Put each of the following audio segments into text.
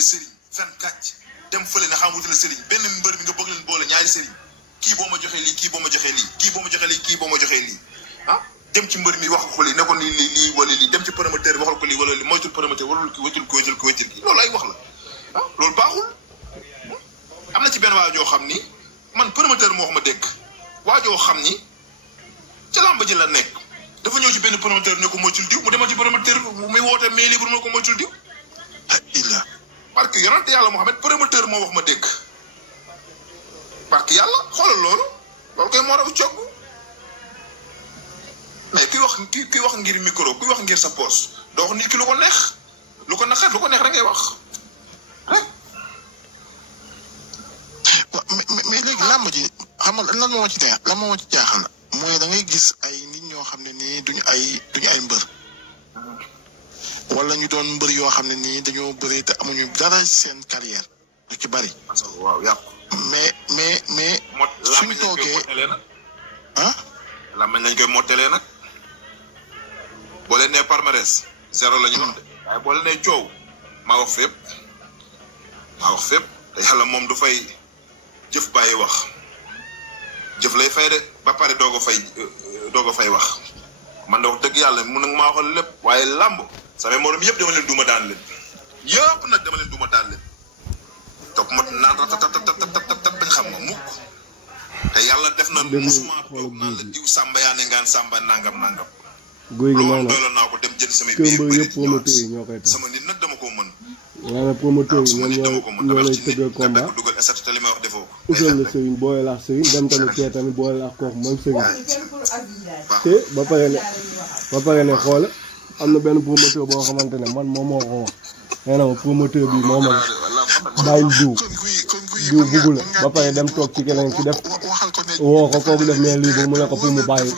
wutale sëriñ fen kàcc dem fële ne xam wutale sëriñ benn mbër mi nga bëgg leen boole ñaari sëriñ kii boo ma joxee lii kii boo ma joxee lii kii boo ma joxee lii kii boo ma joxee lii ah dem ci mbër mi wax ko lii ne ko nii lii wala lii dem ci promoteur waxal ko lii wala lii moytul promoteur warul ki wétul ko wétul ko wétul ki loolu ay wax la ah loolu baaxul am na ci benn waajoo xam ni man promoteur moo wax ma dégg waajoo xam ni ca làmb ji la nekk dafa ñëw ci benn promoteur ne ko moytul diw mu demal ci promoteur muy woote mais libre mu ko moytul diw illa parce que yonent yàlla Muhammad promoteur moo wax ma dégg parce que yàlla xoolal loolu koy moo raw cogg mais kuy wax ngir micro kuy wax ngir sa poche doo wax nit ki lu ko neex lu ko naqar lu ko neex rek ngay wax rek. mais léegi làmb ji xam nga lan moo ci neex lan moo ci jaaxal mooy da ngay gis ay nit ñoo xam ne nii duñu ay mbër wala ñu doon mbër yoo xam ne nii dañoo bëri te amuñu dara seen carrière lu ci bari. waaw yàqu. mais suñu toogee ah. làmmiñ lañ koy mottalee nag boo leen nee palmarès zéro la ñu wax de waaye boo leen nee coow maa wax fépp te yàlla moom du fay jëf bàyyi wax jëf lay fay de ba pare doog a fay wax man de wax dëgg yàlla mun nag maa waxal lépp waaye làmb samay morom yëpp dama leen duma daan leen yëpp nag dama leen duma daan leen topp ma naan ratatatat bañ xam nga mukk te yàlla def na musuma toog naan la diw sàmba yaa ne ngaan sàmba nangam guy gi loolu doyloon naa ko dem jënd samay biir yëpp promoteur yi ñoo koy tax sama nit nag dama koo mën maanaam promoteur yi ñoo lay tëggal combat dugal esat te li may wax defoo ko utal la sëriñ booy laax sëriñ dem tamit kee tamit booy laax kooku man sëriñ te ba pare ne xoola am na benn promoteur boo xamante ne man moom moo ko wax nee na ma promoteur bi moo ma bàyyil diw buggu la ba pare dem toog ci keneen ci def woo ko kooku def mais lii ba mu ne ko pour mu bàyyi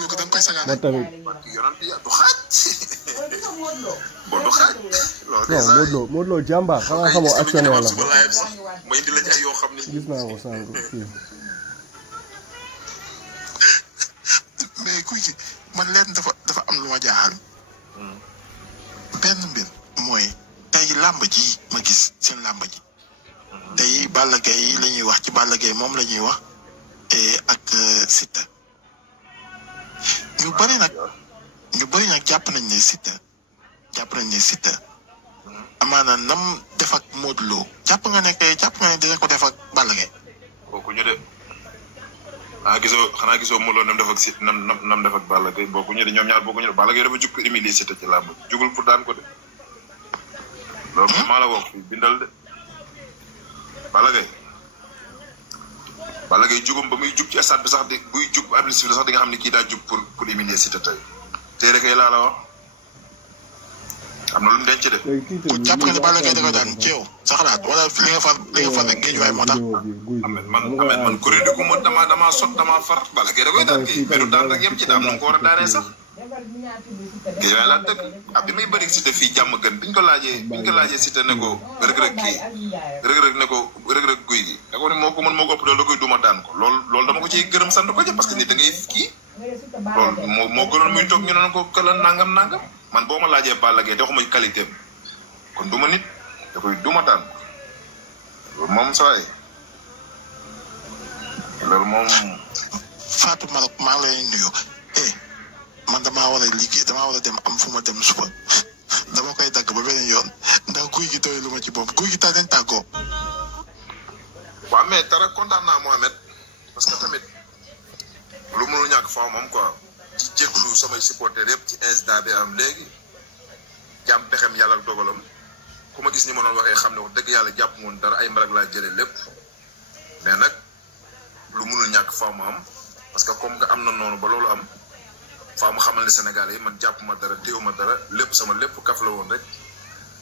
ba tamit non Modou Lo jàmbaar xanaa xamoo actionnaire la gis naa ko sànq fii mais kuy gi man leen dafa am lu ma jaaxal benn mbir mooy tey làmb ji ma gis seen làmb ji tey Balla Gaye la ñuy wax ci Balla Gaye moom la ñuy wax ak Siteu ñu bëri nag jàpp nañ ne Siteu amaana nam def ak Modou Lo jàpp nga ne dina ko def ak Balla Gaye. bokkuñu de xanaa gisoo Modou Lo nam def ak Siteu nam def ak Balla Gaye bokkuñu de ñoom ñaar bokkuñu de Balla Gaye dafa jug ko humilier Siteu ci làmb jugul pour daan ko de. loolu maa la wax fii bindal de Balla Gaye jugum ba muy jug ci stade bi sax buy jug administratif bi sax di nga xam ne kii daa jug pour humilier Siteu tey tey rek laa la wax am na lu mu denc de. ku jàpp nga ne Balla Gaye da ko daan ci yow sa xalaat wala li nga far rek ngeen waay moo tax. man kuréel di ko mën damaa sot damaa far Balla Gaye da koy daan kii mais du daan rek yem ci daam na nga ko war a daanee sax. kii waaye laa dëkk bi may bëri Siteu fii jàmm gën biñ ko laajee Siteu ne ko rëg-rëg ne ko rëg-rëg guy gi da ko ne moo ko mën moo ko ëpp doole da koy duma daan ko loolu dama ko ciy gërëm sant ko ci parce que nit da ngay kii loolu moo gënoon muy toog ñu naan ko këla nangam man boo ma laajee Balla Gaye te waxuma qualité am kon duma nit da koy duma daan ko loolu moom saa yi loolu moom Fatou Malak maa ngi lay nuyu man damaa war a liggéey damaa war a dem am fu ma dem suba dama koy dagg ba beneen yoon ndax guy gi doy lu ma ci bopp guy gi tax dañ tàggoo. waaw mais dara kontaan naa Mohamed parce que tamit lu mënul ñàkk faaw moom quoi ci jégalu samay supporters yëpp ci incident bi am léegi jàmm pexem yàlla ak dogalam ku ma gis ni ma doon waxee xam ne wax dëgg yàlla jàpp moon dara ay mbalag laa jëlee lépp mais nag lu mënul ñàkk faaw ma am parce que comme que am na noonu ba loolu am. faaw ma xamal ne Sénégal yi man jàpp ma dara téew ma dara lépp sama lépp kaf la woon rek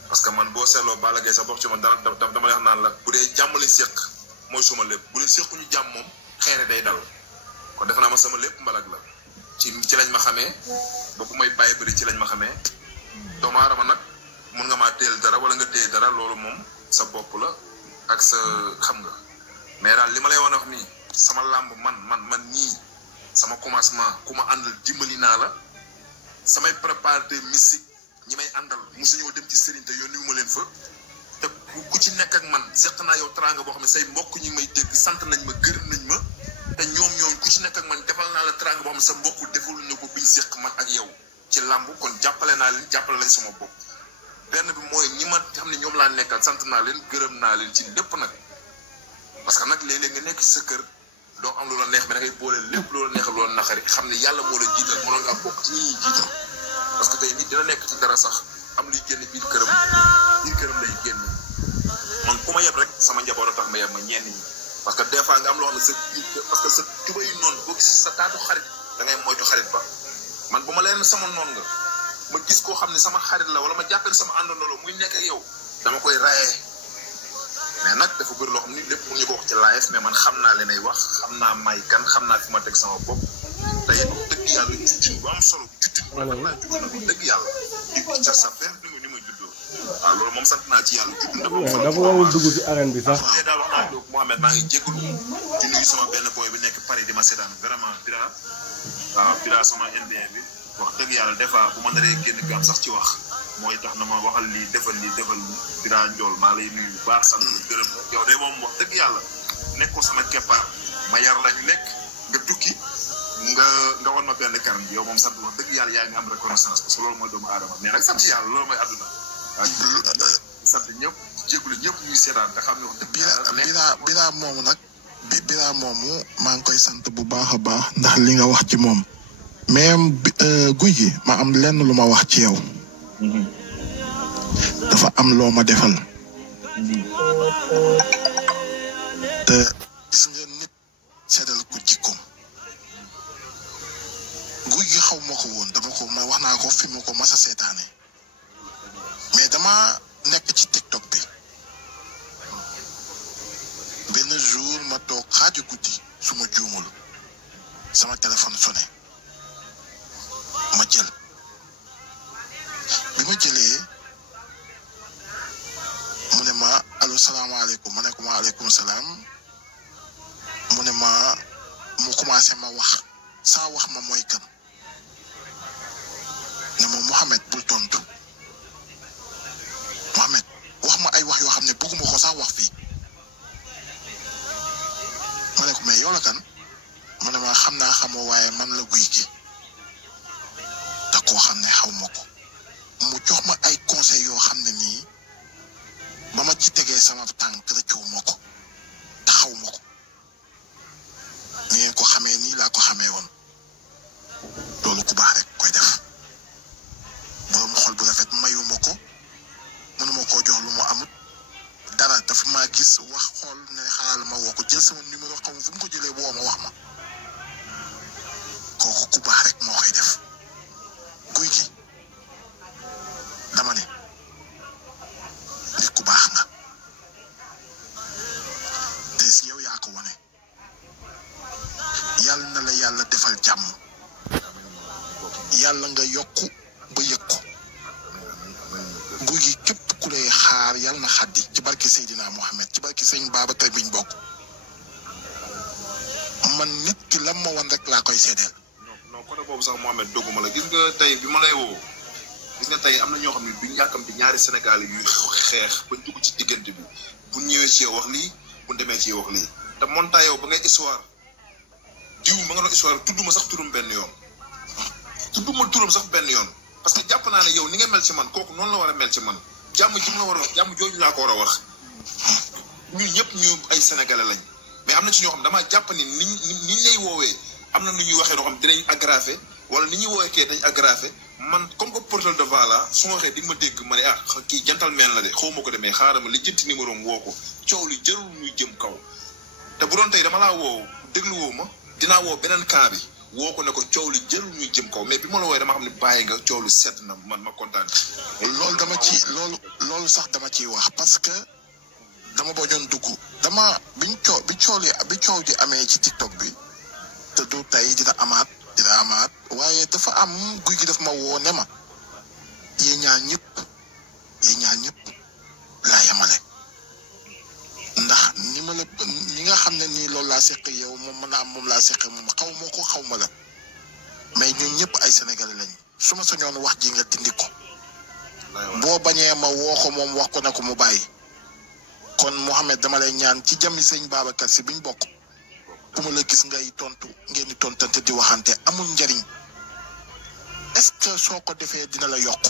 parce que man boo seetloo Balla Gaye sax bokk ci man dama lay wax naan la bu dee jàmm lañ séq mooy suma lépp bu dee séquñu jàmm moom xeere day dal kon defe naa ma sama lépp mbalag la ci lañ ma xamee ba bu may bàyyi bëri ci lañ ma xamee doomu aadama nag mun nga maa téyel dara wala nga téye dara loolu moom sa bopp la ak sa xam nga mais daal li ma lay wan wax nii sama làmb man nii sama commencement ku ma àndal dimbali naa la samay préparateur mystique ñi may àndal mosuñoo dem ci sëriñ te yónni wu ma leen fa te ku ci nekk ak man seq naa yow teraanga boo xam ne say mbokk ñi may dégg sant nañ ma gërëm nañ ma te ñoom ku ci nekk ak man defal naa la teraanga boo xam ne sa mbokk deful na ko biñ seq man ak yow ci làmb kon jàppale naa leen jàppale lañ sama bopp benn bi mooy ñi ma xam ne ñoom laa nekkal sant naa leen gërëm naa leen ci lépp nag parce que nag léeg-léeg nga nekk ci sa kër doo am lu la neex mais da ngay boole lépp lu la neex lu la naqari xam ne yàlla moo la jiital mënoon nga bokk ci ñi ñuy jiital parce que tey nit dina nekk ci dara sax am luy génn biir këram lay génn man ku ma yeb rek sama njaboot a tax ma yeb ma ñenn ñi parce que des fois nga am loo xam ne parce que sa tuba yi noonu boo gis sa taatu xarit da ngay moytu xarit ba man bu ma leen sama noon nga ma gis koo xam ne sama xarit la wala ma jàppale sama àndandoo la muy nekk ak yow dama koy rayee mais nag dafa bëri loo xam ni lépp mu ñu ko wax ci live mais man xam naa leen ay wax xam naa may kan xam naa fi ma teg sama bopp tey dëgg yàlla juddin bu am solo juddin laa judd na dëgg yàlla di ca sa fer ni ma juddoo waaw loolu moom sant naa ci yàlla juddin dafa warul dugg ci arène bi sax daal wax naa donc Mohamed maa ngi jégalu di nuyu sama benn boy bi nekk Paris di ma seetaan vraiment Bira sama NBA bi wax dëgg yàlla des fois bu ma naree génn gaam sax ci wax mooy tax na ma waxal lii defal lii Bira Njool maa lay nuyu bu baax sant la gërëm la yow de moom wax dëgg yàlla nekkoo sama keppaar ma yar lañu nekk nga tukki nga woon ma benn karam bi yow moom sant wax dëgg yàlla yaa ngi am reconnaissance parce que loolu mooy doomu aadama mais nag sant yàlla loolu mooy àdduna sant ñëpp jégalu ñëpp ñuy seetaan te xam ne wax dëgg yàlla Bira moomu nag Bira moomu maa ngi koy sant bu baax a baax ndax li nga wax ci moom même guy gi ma am lenn lu ma wax ci yow dafa am loo ma defal te gis nga nit seddal ko jikkoom guy gi xaw ma ko woon ma wax naa ko fi ma ko mas a seetaane mais dama nekk ci TikTok bi benn jour ma toog xaaju guddi su ma juumul sama téléphone sonné ma jël bi ma jëlee mu ne ma allo salaamaaleykum ma ne ko maaleykum salaam mu ne ma mu commencé ma wax saa wax ma mooy kan ne ma Mouhamed bul tontu Mouhamed wax ma ay wax yoo xam ne bëgguma ko sax wax fii ma ne ko mais yow la kan mu ne ma xam naa xamoo waaye man la guy gi te koo xam ne xaw ma ko mu jox ma ay conseils yoo xam ne nii ba ma ci tegee sama tànk rëccu ma ko te xaw ma ko ni ngeen ko xamee nii laa ko xamee woon loolu ku baax rek koy def borom xol bu rafet mayu ma ko mënuma koo jox lu mu amut dara dafa maa gis wax xool ne xaaral ma woo ko jël sama numéro xam fu mu ko jëlee woo ma wax ma kooku ku baax rek moo koy def guy gi dama ne nit ku baax nga te si yow yaa ko wane yàlla na la yàlla defal jàmm yàlla nga yokku ba yëg ko guy gi képp ku lay xaar yàlla na xaddi ci barke Seydina Mohamed ci barke sëñ Babacar biñ bokk man nit ki lam ma woon rek laa koy seedeel. non côté boobu sax Mohamed dogguma la gis nga tey bi ma lay woo gis nga tey am na ñoo xam ne duñ yàkkamti ñaari Sénégal yu xeex bañ dugg ci diggante bi bu ñëwee ci yow wax lii bu demee ci yow wax lii te monta yow ba ngay histoire diw ma nga doon histoire tudduma sax turum benn yoon tudduma turam sax benn yoon parce que jàpp naa ne yow ni nga mel ci man kooku noonu la war a mel ci man jàmm ji mu la war a wax jàmm jooju laa ko war a wax ñun ñëpp ñu ay sénégalais lañ mais am na ci ñoo xam damaa jàpp ni ni lay woowee am na nu ñuy waxee noo xam dinañ aggravé wala ni ñuy woowee kee dañ aggravé man comme que porteur de voix la su ma waxee di nga ma dégg ma ne kii gentleman la de xaw ma ko demee xaaral ma li jënti numéro am woo ko coow li jarul muy jëm kaw te bu doon tey dama laa woo déglu woo ma dinaa woo beneen cas bi woo ko ne ko coow li jarul muy jëm kaw mais bi ma la wooyee dama xam ne bàyyi nga coow li sedd na man ma kontaan. loolu dama ci loolu sax dama ciy wax parce que dama bañoon dugg bi coow di amee ci TikTok bi te du tey dina amaat waaye dafa am guy gi daf ma woo ne ma yéen ñaar ñëpp laa yemale ndax ñi nga xam ne nii loolu laa seq yow moom mën a am moom laa seq moom xaw ma ko xaw ma la mais ñun ñëpp ay sénégalais lañ su ma sañoon wax ji nga dindi ko boo bañee ma woo ko moom wax ko ne ko mu bàyyi kon Mohamed dama lay ñaan ci jàmmi sëñ Babacar si biñ bokk bu ma la gis ngay tontu ngeen di tontante di waxante amul njariñ est-ce que soo ko defee dina la yokk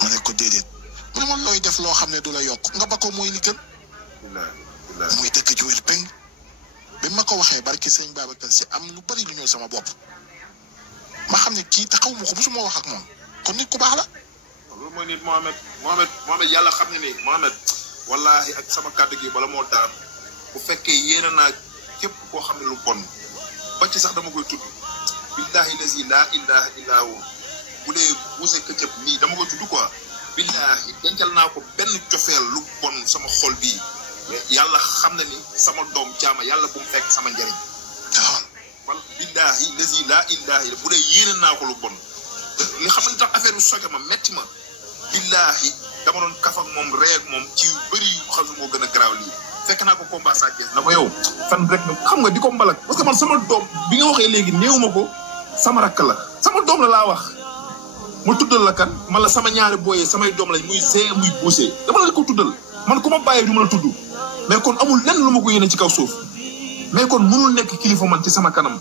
ma ne ko déedéet mu ne ma looy def loo xam ne du la yokk nga ba ko mooy li gën muy dëkk ji wér péng bi ma ko waxee barki sëñ Babacar si am lu bari lu ñëw sama bopp ma xam ne kii taxaw ma ko bu su ma wax ak moom kon nit ku baax la. loolu mooy nit Mohamed yàlla xam ne ni Mohamed wallahi ak sama kàddu gi bala moo daan bu fekkee yéene naa képp koo xam ne lu bon ba ci sax dama koy tudd billahi lazi laa ilaha illa hu bu dee buuse këccëb nii dama koy tudd quoi billahi dencal naa ko benn cofeel lu bon sama xol bii yàlla xam na ni sama doom jaama yàlla bu mu fekk sama njëriñ wala billahi lazi laa ilaha illa bu dee yéene naa ko lu bon li xam ne tax affaire bi soge ma metti ma billahi dama doon kaf ak moom reeg moom ci yu bëri yu xam ne moo gën a garaaw lii fekk naa ko combat sa kees na ko yow fan rek xam nga di ko mbalak parce que man sama doom bi nga waxee léegi néew ma ko sama rakk la sama doom la laa wax ma tuddal la kan man la sama ñaari booyee samay doom lañ muy see muy buusee dama la ko tuddal man ku ma bàyyee du ma la tudd mais kon amul lenn lu ma ko yéene ci kaw suuf mais kon mënul nekk kilifa man ci sama kanam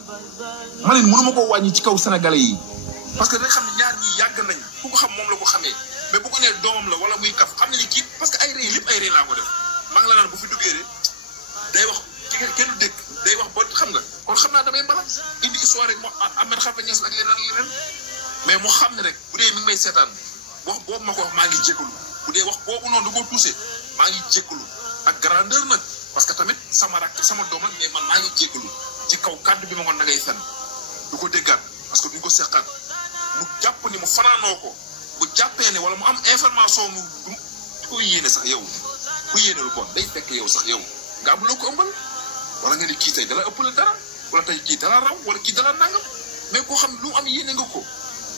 man it mënu ma ko wàññi ci kaw sénégalais yi parce que dañ xam ne ñaar ñi yàgg nañ ku ko xam moom la ko xamee mais bu ko nee doomam la wala muy kaf xam ne ni kii parce que ay rëy lépp ay rëy laa ko def maa ngi la naan bu fi duggee de day wax kenn dëkk day wax ba xam nga kon xam naa damay mbala indi histoire rek moo amet xam ñes ak leneen mais mu xam ne rek bu dee mi ngi may seetaan wax boobu ma ko wax maa ngi jégalu bu dee wax boobu noonu da koo touché maa ngi jégalu ak grandeur nag parce que tamit sama rak sama doom la mais man maa ngi jégalu ci kaw kàddu bi ma ngoon na ngay fen du ko déggaat parce que duñ ko seqaat mu jàpp ni mu fanaanoo ko bu jàppee ne wala mu am information mu du ko yéene sax yow ku yéene lu bon day fekk yow sax yow nga am loo ko ëmbal wala nga ni kii tey dala ëppale dara wala tey kii dala raw wala kii dala nangam mais koo xam lu am yéene nga ko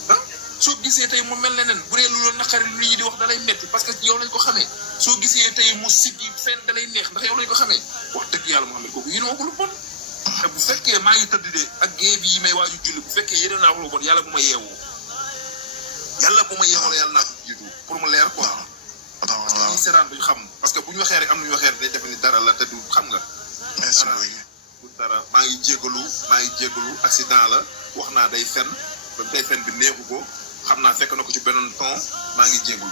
ah soo gisee tey mu mel leneen bu dee lu la naqari lu ñuy di wax dalay metti parce que yow lañ ko xamee soo gisee tey mu siggi fenn dalay neex ndax yow lañ ko xamee wax dëgg yàlla Mohamed kooku yéene woo ko lu bon te bu fekkee maa ngi tëdd de ak géej bi yi may waaju julli bu fekkee yéene naa ko lu bon yàlla bu ma yeewu yàlla bu ma yeewoo yàlla naa ko jiitu pour mu leer quoi. parce que ñi seetaan duñ xam parce que bu ñu waxee rek am na ñu waxee rek day def ni dara la te du xam nga. merci dara maa ngi jégalu accident la wax naa day fen ba day fen bi neexu ko xam naa fekk na ko ci beneen ton maa ngi jégalu.